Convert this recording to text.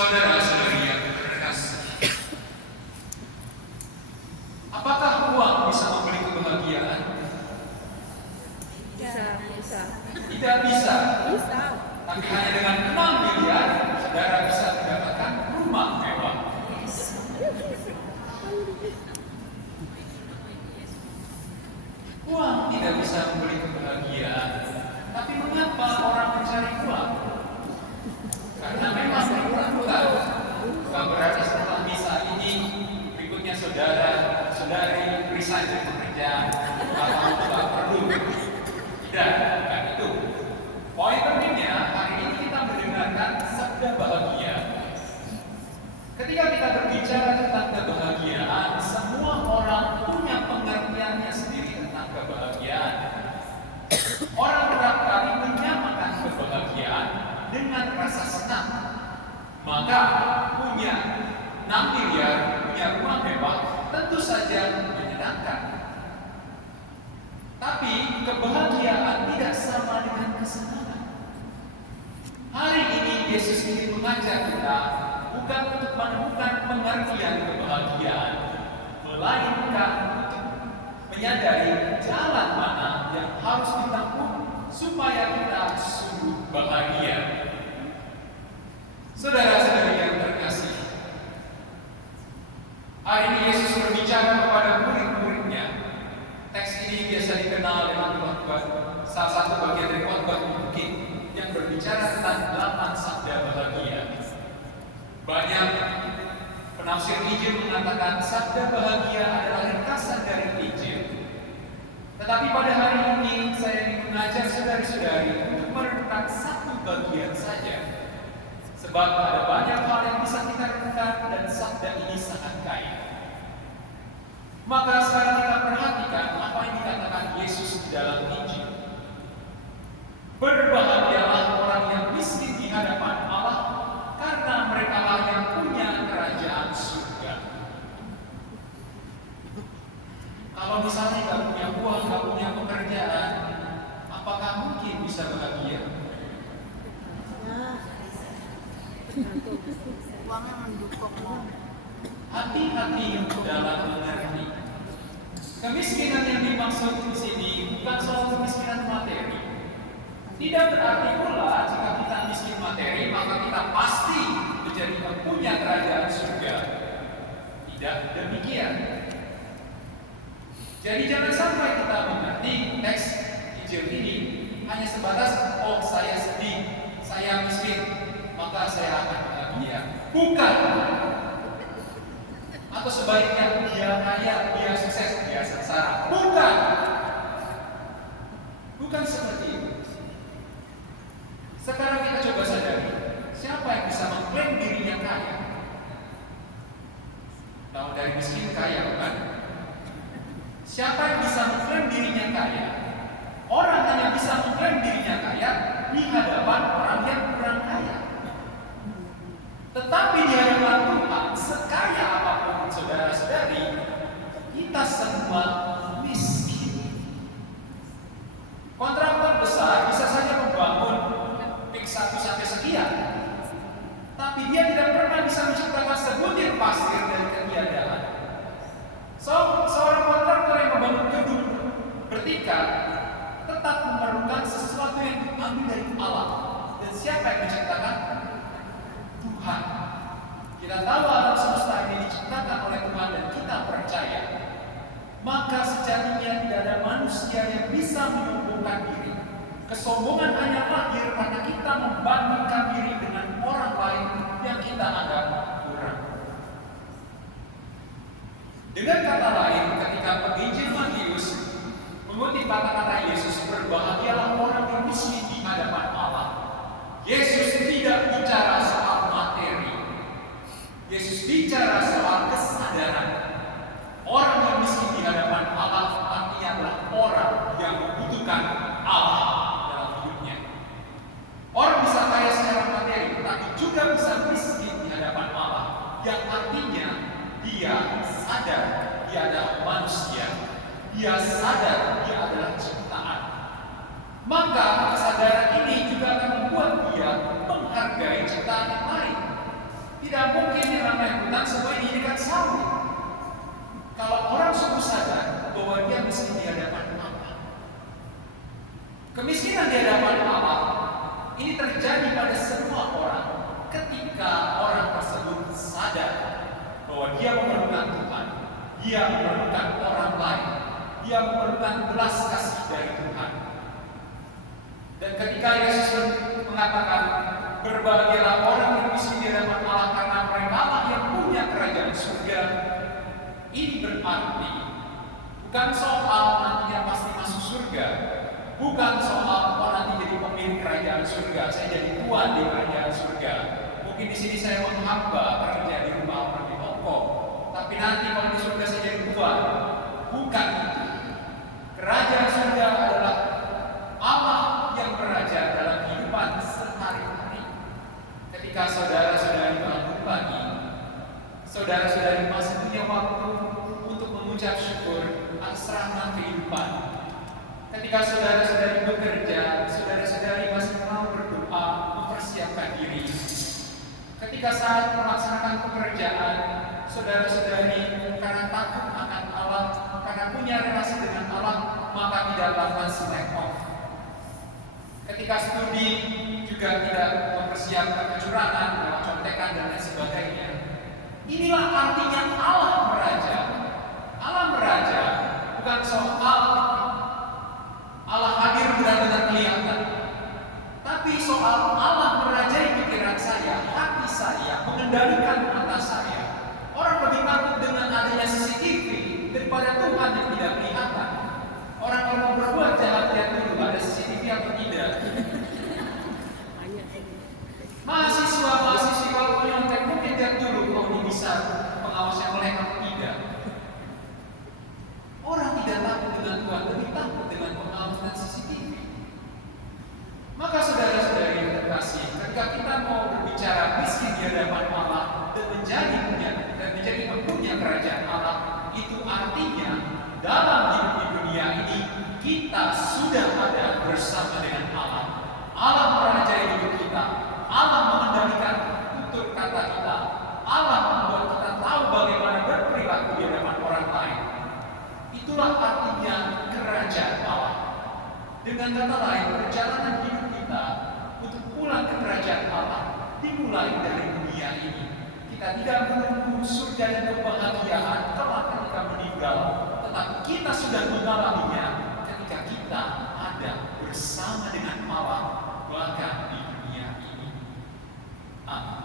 Saudara-saudari yang terkasih, apakah uang bisa membeli kebahagiaan? Bisa. Tidak bisa. Tapi hanya dengan 6 miliar, saudara bisa mendapatkan rumah mewah. Uang tidak bisa membeli kebahagiaan. Tapi mengapa orang mencari uang? Karena memang diperlukan. Bukan berarti setelah misa ini berikutnya saudari resign dari pekerjaan atau tidak perlu. Tidak, bukan itu. Poin pentingnya hari ini kita mendengarkan sabda bahagia. Ketika kita berbicara tentang kebahagiaan, semua orang punya pengertiannya sendiri tentang kebahagiaan. Orang kerap kali menyamakan kebahagiaan dengan rasa senang. Maka punya 6 miliar, punya rumah mewah, tentu saja menyenangkan. Tapi kebahagiaan tidak sama dengan kesenangan. Hari ini Yesus ingin mengajak kita bukan untuk menemukan pengertian kebahagiaan, melainkan untuk menyadari jalan mana yang harus ditempuh supaya kita sungguh bahagia. Saudara-saudari yang terkasih, hari ini Yesus berbicara kepada murid-muridnya. Teks ini biasa dikenal dengan khotbah, salah satu bagian dari khotbah mungkin yang berbicara tentang 8 sabda bahagia. Banyak penafsir Injil mengatakan sabda bahagia adalah ringkasan dari Injil. Tetapi pada hari ini saya ingin mengajak saudari-saudari untuk merenungkan satu bagian saja. Sebab ada banyak hal yang bisa kita renungkan dan sabda ini sangat kaya. Maka sekarang kita perhatikan apa yang dikatakan Yesus di dalam Injil. Berbahagialah orang yang miskin di hadapan Allah, karena merekalah yang punya kerajaan surga. Kalau misalnya nggak punya uang, nggak punya pekerjaan, apakah mungkin bisa bahagia? Uangnya mendukung. Hati-hati untuk dalam mengerti. Kemiskinan yang dimaksud di sini bukan soal kemiskinan materi. Tidak berarti pula jika kita miskin materi maka kita pasti menjadi punya kerajaan surga. Tidak demikian. Jadi jangan sampai kita mengerti teks Injil ini hanya sebatas oh saya sedih, saya miskin, maka saya akan bahagia. Bukan. Atau sebaliknya dia kaya, dia sukses, dia sengsara. Bukan. Bukan seperti itu. Sekarang kita coba sadari, siapa yang bisa mengklaim dirinya kaya? Tahu dari miskin kaya, bukan? Siapa yang bisa mengklaim dirinya kaya? Orang hanya bisa mengklaim dirinya kaya di hadapan orang yang kurang kaya. Tetapi di hadapan Tuhan, sekaya apapun saudara-saudari, kita semua miskin. Kontraktor besar bisa saja membangun PIK 1 sampai sekian, tapi dia tidak pernah bisa menciptakan sebutir pasir dari ketiadaan. Seorang kontraktor yang membangun gedung bertingkat tetap memerlukan sesuatu yang diambil dari Allah. Dan siapa yang menciptakan? Tuhan. Kita tahu alam semesta ini diciptakan oleh Tuhan dan kita percaya. Maka sejatinya tidak ada manusia yang bisa menyombongkan diri. Kesombongan hanya lahir karena kita membandingkan diri dengan orang lain yang kita anggap kurang. Dengan kata lain, ketika penginjil Matius mengutip kata-kata Yesus, berbahagialah orang yang miskin di hadapan Allah. Yesus tidak bicara soal materi. Yesus bicara soal kesadaran. Orang yang miskin di hadapan Allah artinya adalah orang yang membutuhkan Allah dalam hidupnya. Orang bisa kaya secara materi, tapi juga bisa miskin di hadapan Allah. Yang artinya dia sadar dia adalah manusia. Dia sadar dia adalah ciptaan. Maka kesadaran ini juga akan membuat dia menghargai ciptaan yang lain. belas kasih dari Tuhan. Dan ketika Yesus mengatakan, berbahagialah orang yang miskin di hadapan Allah karena mereka lah yang punya kerajaan surga, ini berarti bukan soal nantinya pasti masuk surga, bukan soal nanti jadi pemilik kerajaan surga, saya jadi tuan di kerajaan surga. Mungkin di sini saya menghamba kerja di rumah orang di Hongkong, tapi nanti kalau di surga saya jadi tuan. Bukan itu. Kerajaan surga adalah Allah yang beraja dalam kehidupan sehari-hari. Ketika saudara-saudari bangun pagi, saudara-saudari masih punya waktu untuk mengucap syukur atas rahmat kehidupan. Ketika saudara-saudari bekerja, saudara-saudari masih mau berdoa mempersiapkan diri. Ketika saat melaksanakan pekerjaan, saudara-saudari karena takut akan Allah, karena punya relasi dengan Allah, maka tidak melakukan slack off. Ketika studi juga tidak mempersiapkan kecurangan, dalam contekan dan lain sebagainya. Inilah artinya Allah meraja. Allah meraja bukan soal Allah hadir benar-benar kelihatan, tapi soal Allah merajai pikiran saya, hati saya, mengendalikan mata saya. Orang lebih takut dengan adanya CCTV daripada Tuhan yang tidak kelihatan. Orang kalau mau berbuat jalan lihat dulu ada CCTV atau tidak. Mahasiswa kalau menyontek mungkin lihat dulu kalau ini bisa pengawasnya melek atau tidak. Orang tidak takut dengan Tuhan, lebih takut dengan pengawas dan CCTV. Maka saudara-saudari yang terkasih, ketika kita mau berbicara miskin di hadapan Allah dan menjadi mempunyai kerajaan Allah, itu artinya dalam hidup di dunia ini kita sudah ada bersama dengan Allah. Allah merajai hidup kita, Allah mengendalikan tutur kata kita, Allah membuat kita tahu bagaimana berperilaku di hadapan orang lain. Itulah artinya kerajaan Allah. Dengan kata lain, perjalanan hidup kita untuk pulang ke kerajaan Allah dimulai dari dunia ini. Kita tidak menunggu surga dan kebahagiaan kelak ketika meninggal, tetapi kita sudah mengalaminya ketika kita ada bersama dengan Allah bahkan di dunia ini. Amin.